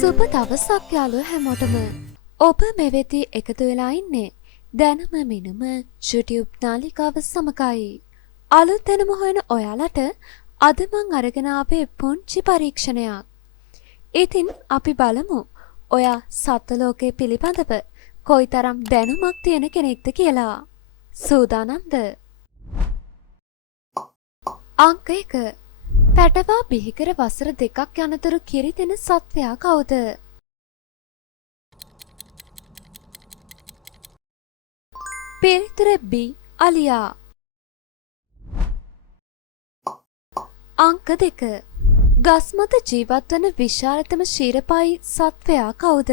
සුබ දවසක් යාළුවෝ හැමෝටම. ඔබ මේ වෙද්දී එකතු වෙලා ඉන්නේ දැනුම මිනුම YouTube නාලිකාව සමගයි. අලුත් දැනුම හොයන ඔයාලට අද මං අරගෙන ආවේ පුංචි පරීක්ෂණයක්. ඉතින් අපි බලමු ඔයා සත්ත්ව ලෝකයේ පිළිබඳව කොයිතරම් දැනුමක් තියෙන කෙනෙක්ද කියලා. සූදානම්ද? අංක 1. පැටවා බිහිකර වසර 2ක් යනතුරු කිරි දෙන සත්වයා කවුද? පිළිතුර B. අලියා. අංක 2. ගස් මත ජීවත් වන විශාලතම ශීරපායි සත්වයා කවුද?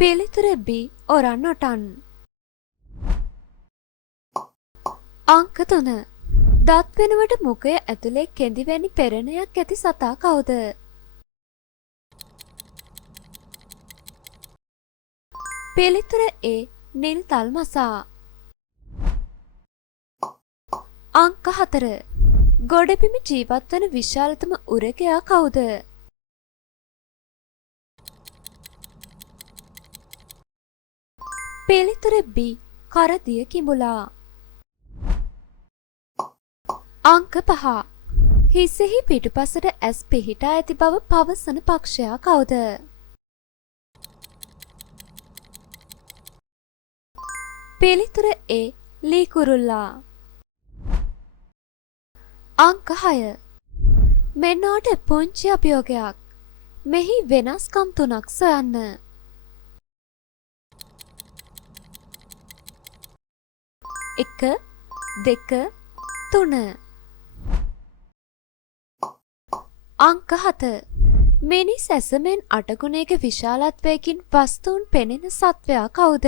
පිළිතුර B. ඔරන්ඔටන්. අංක 3. දත් වෙනුවට මුඛය ඇතුලේ කෙඳිවැනි පෙරණයක් ඇති සතා කවුද? පිළිතුර A. නිල් තල් මසා. අංක 4. ගොඩබිම ජීවත් වන විශාලතම උරගයා කවුද? පිළිතුර B. කරදිය කිඹුලා. අංක 5. හිසෙහි පිටුපසට ඇස් පිහිටා ඇති බව පවසන පක්ෂයා කවුද? පිළිතුර A. ලී කුරුල්ලා. අංක 6. මෙන්නට පුංචි අභියෝගයක්. මෙහි වෙනස්කම් 3ක් සොයන්න. 1 2 3. අංක 7. මිනිස් ඇසමෙන් 8 ගුණයක විශාලත්වයකින් වස්තුන් පෙනෙන සත්වයා කවුද?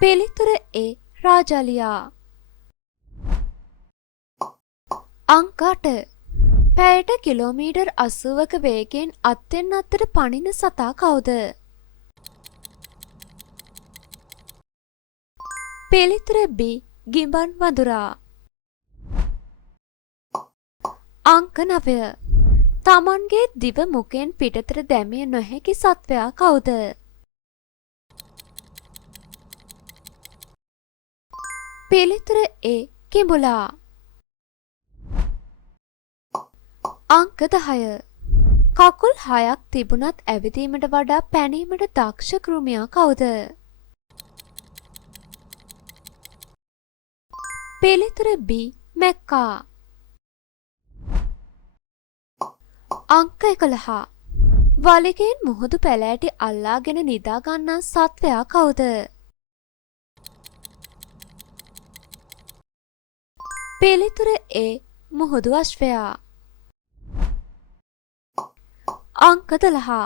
පිළිතුර A. රාජලියා. අංක 8. පැයට කිලෝමීටර් 80ක වේගයෙන් අත්ෙන් අත්තට පනින සතා කවුද? පිළිතුර B. ගිඹන් වඳුරා. අංක 9. තමන්ගේ දිව මුඛයෙන් පිටතට දැමිය නොහැකි සත්වයා කවුද? පිළිතුර A. කිඹුලා. අංක 10. කකුල් 6ක් තිබුණත් ඇවිදීමට වඩා පැනීමට දක්ෂ කෘමියා කවුද? පිළිතුර B. මැක්කා. අංක 11. වලිගෙන් මුහුදු පැලෑටි අල්ලාගෙන නිදා ගන්නා සත්වයා කවුද? පිළිතුර A. මුහුදු අශ්වයා. අංක 12.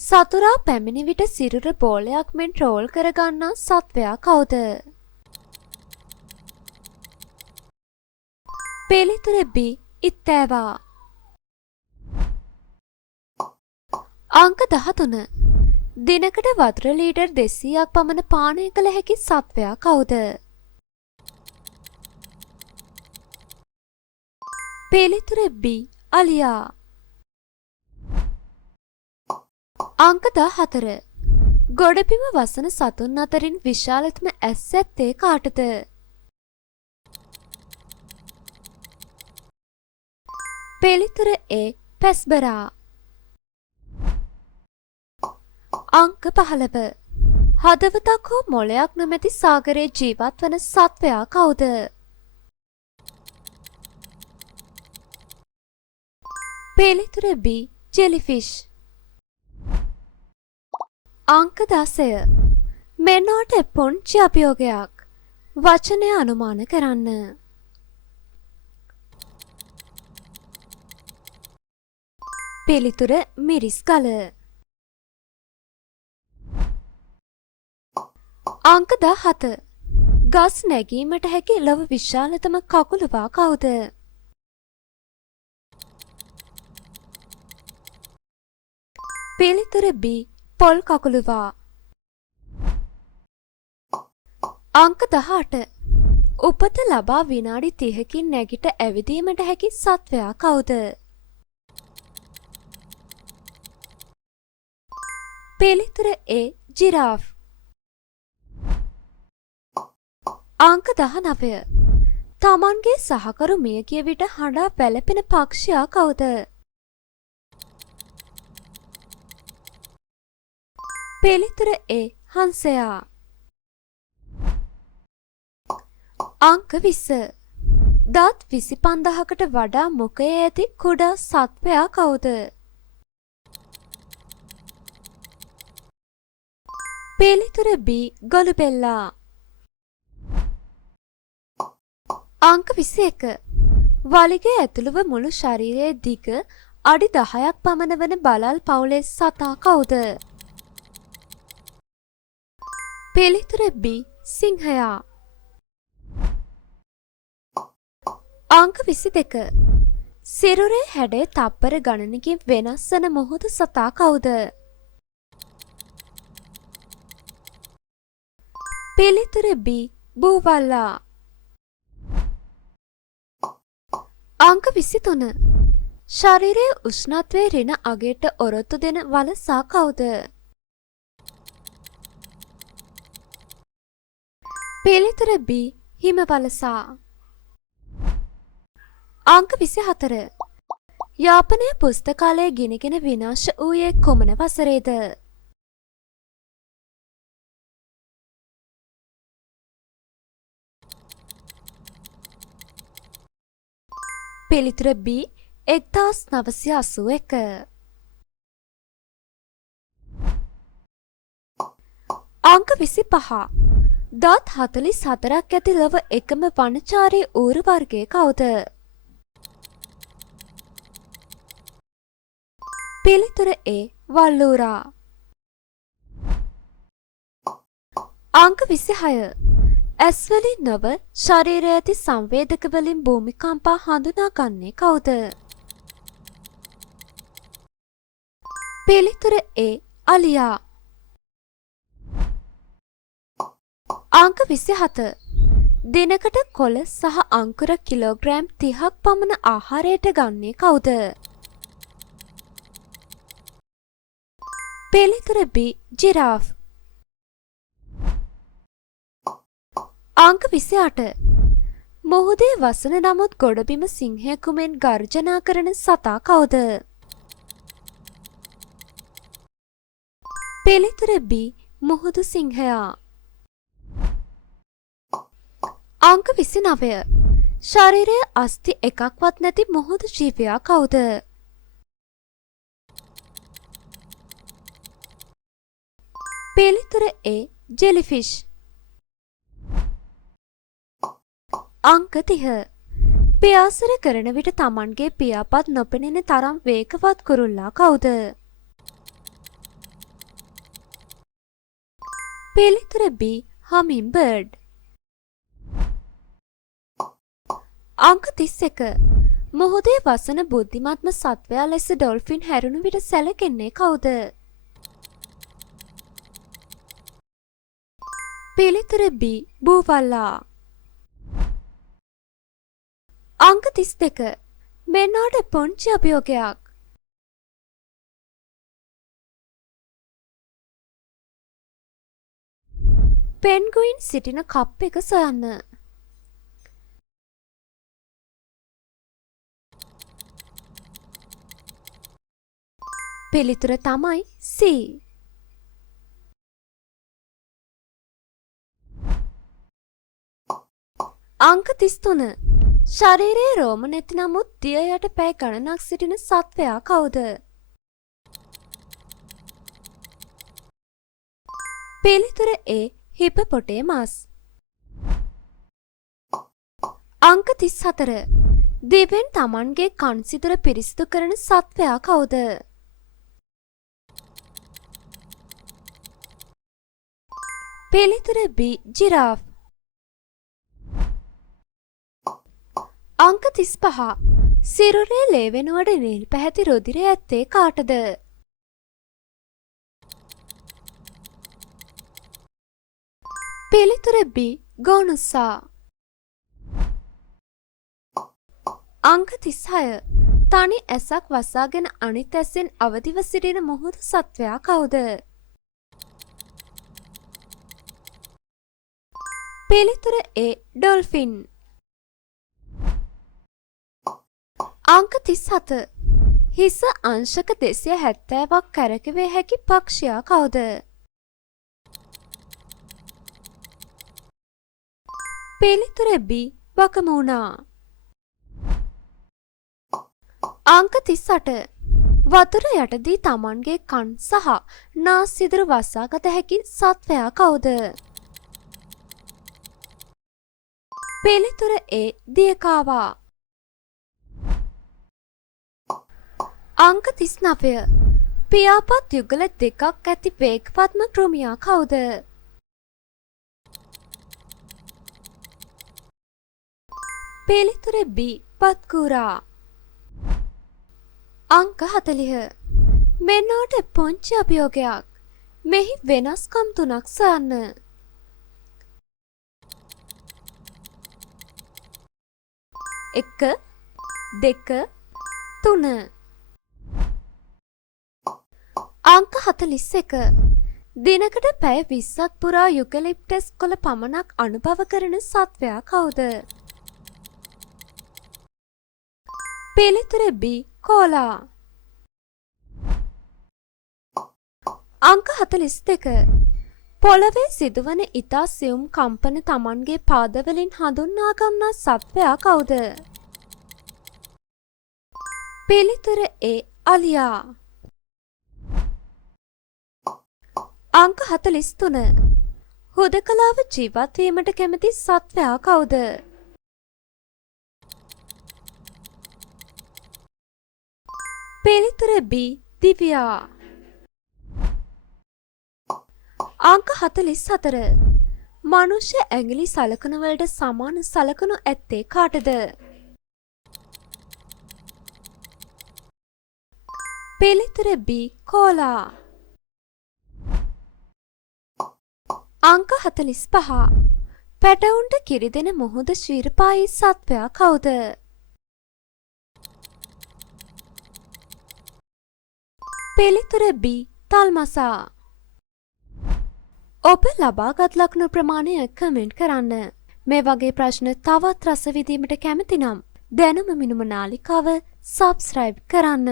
සතුරා පැමිණි විට සිරුර බෝලයක් මෙන් රෝල් කරගන්නා සත්වයා කවුද? පිළිතුර B. ඉත්තෑවා. අංක 13. දිනකට වතුර ලීටර් 200ක් පමණ පානය කළ හැකි සත්වයා කවුද? පිළිතුර B. අලියා. අංක 14. ගොඩබිම වසන සතුන් අතරින් විශාලතම ඇස් ඇත්තේ කාටද? පිළිතුර A. පැස්බරා. අංක 15. හදවතක් හෝ මොළයක් නොමැති සාගරයේ ජීවත් වන සත්වයා කවුද? පිළිතුර B. ජෙලිෆිෂ්. අංක 16. මෙන්නට පුංචි අභියෝගයක්. වචනය අනුමාන කරන්න. පිළිතුර මිරිස් ගල. අංක 17. ගස් නැගීමට හැකි ලොව විශාලතම කකුළුවා කවුද? පිළිතුර B. පොල් කකුළුවා. අංක 18. උපත ලබා විනාඩි 30කින් නැගිට ඇවිදීමට හැකි සත්වයා කවුද? පිළිතුර A. ජිරාෆ්. අංක 19. තමන්ගේ සහකරු මිය ගිය විට හඬා වැළපෙන පක්ෂියා කවුද? පිළිතුර A. හංසයා. අංක 20. දත් 25කට වඩා මුඛයේ ඇති කුඩා සත්වයා කවුද? පිළිතුර B. ගොළුබෙල්ලා. අංක 21. වලිගය ඇතුළුව මුළු ශරීරයේ දිග අඩි 10ක් පමණ වන බළල් පවුලේ සතා කවුද? පිළිතුර B. සිංහයා. අංක 22. සිරුරේ හැඩය තප්පර ගණනකින් වෙනස් වන මුහුදු සතා කවුද? පිළිතුර B. බූවල්ලා. අංක 23. ශරීරයේ උෂ්ණත්වයේ රින අගයට ඔරොත්තු දෙන වලසා කවුද? පිළිතුර B. හිම වලසා. අංක 24. යාපනයේ පුස්තකාලය ගිනිගෙන විනාශ වූයේ කුමන වසරේද? පිළිතුර B. 1981. අංක 25. දත් 44ක් ඇති ලොව එකම වනචාරී ඌරු වර්ගය කවුද? පිළිතුර A. වල්ලූරා. අංක 26. ඇස්වලින් නොව ශරීරයේ ඇති සංවේදක වලින් භූමිකම්පා හඳුනා ගන්නේ කවුද? පිළිතුර A. අලියා. අංක 27. දිනකට කොළ සහ අංකුර කිලෝග්‍රෑම් 30ක් පමණ ආහාරයට ගන්නේ කවුද? පිළිතුර B. ජිරාෆ්. අංක 28. මුහුදේ වසන නමුත් ගොඩබිම සිංහයකුමෙන් ගර්ජනා කරන සතා කවුද? පිළිතුර B. මුහුදු සිංහයා. අංක 29. ශරීරයේ අස්ථි එකක්වත් නැති මුහුදු ජීවියා කවුද? පිළිතුර A. ජෙලිෆිෂ්. අංක 30. පියාසර කරන විට තමන්ගේ පියාපත් නොපෙනෙන තරම් වේගවත් කුරුල්ලා කවුද? පිළිතුර B. හමින්බර්ඩ්. අංක 31. මුහුදේ වසන බුද්ධිමත්ම සත්වයා ලෙස ඩොල්ෆින් හැරුණු විට සැලකෙන්නේ කවුද? පිළිතුර B. බූවල්ලා. අංක 32. මෙන්නට පොන්චි අභියෝගයක්. පෙන්ගුයින් සිටින කප් එක සොයන්න. පිළිතුර තමයි C. අංක 33. ශරීරයේ රෝම නැති නමුත් දිය යට පැය ගණනක් සිටින සත්වයා කවුද? පිළිතුර A. හිපපොටේමස්. අංක 34. දිවෙන් තමන්ගේ කන් සිදුර පිරිසිදු කරන සත්වයා කවුද? පිළිතුර B. ජිරාෆ්. අංක 35. සිරුරේ ලේ වෙනුවට නිල් පැහැති රුධිරය ඇත්තේ කාටද? පිළිතුර B. ගෝනුස්සා. අංක 36. තනි ඇසක් වසාගෙන අනිත් ඇසෙන් අවදිව සිටින මුහුදු සත්වයා කවුද? පිළිතුර A. ඩොල්ෆින්. අංක 37. හිස අංශක 270ක් කරකැවිය හැකි පක්ෂියා කවුද? පිළිතුර B. බකමූණා. අංක 38. වතුර යටදී Tamanගේ කන් සහ නාස් සිදුරු වසාගත හැකි සත්වයා කවුද? පිළිතුර A. දියකාවා. අංක 39. පියාපත් යුගල දෙකක් ඇති වේගවත්ම කෘමියා කවුද? පිළිතුර B. පත්කූරා. අංක 40. මෙන්නට පොන්චි අභියෝගයක්. මෙහි වෙනස්කම් තුනක් සොයන්න. 1 2 3. අංක 41. දිනකට පැය 20ක් පුරා යුකලිප්ටස් කොළ පමණක් අනුභව කරන සත්වයා කවුද? පිළිතුර B. කෝලා. අංක 42. පොළවේ සිදුවන ඉතා සියුම් කම්පන Tamanගේ පාදවලින් හඳුන්වා ගන්නා සත්වයා කවුද? පිළිතුර A. අලියා. අංක 43. හුදකලාව ජීවත් වීමට කැමති සත්වයා කවුද? පිළිතුර B. දිව්‍යා. අංක 44. මනුෂ්‍ය ඇඟිලි සලකුණු වලට සමාන සලකුණු ඇත්තේ කාටද? පිළිතුර B. කෝලා. අංක 45. පැටවුන්ට කිරි දෙන මුහුද ශීර්පායි සත්වයා කවුද? පිළිතුර B. තල්මසා. ඔබ ලබාගත් ලකුණු ප්‍රමාණය කමෙන්ට් කරන්න. මේ වගේ ප්‍රශ්න තවත් රස විඳීමට කැමති නම් දැනුම මිනුම නාලිකාව සබ්ස්ක්‍රයිබ් කරන්න.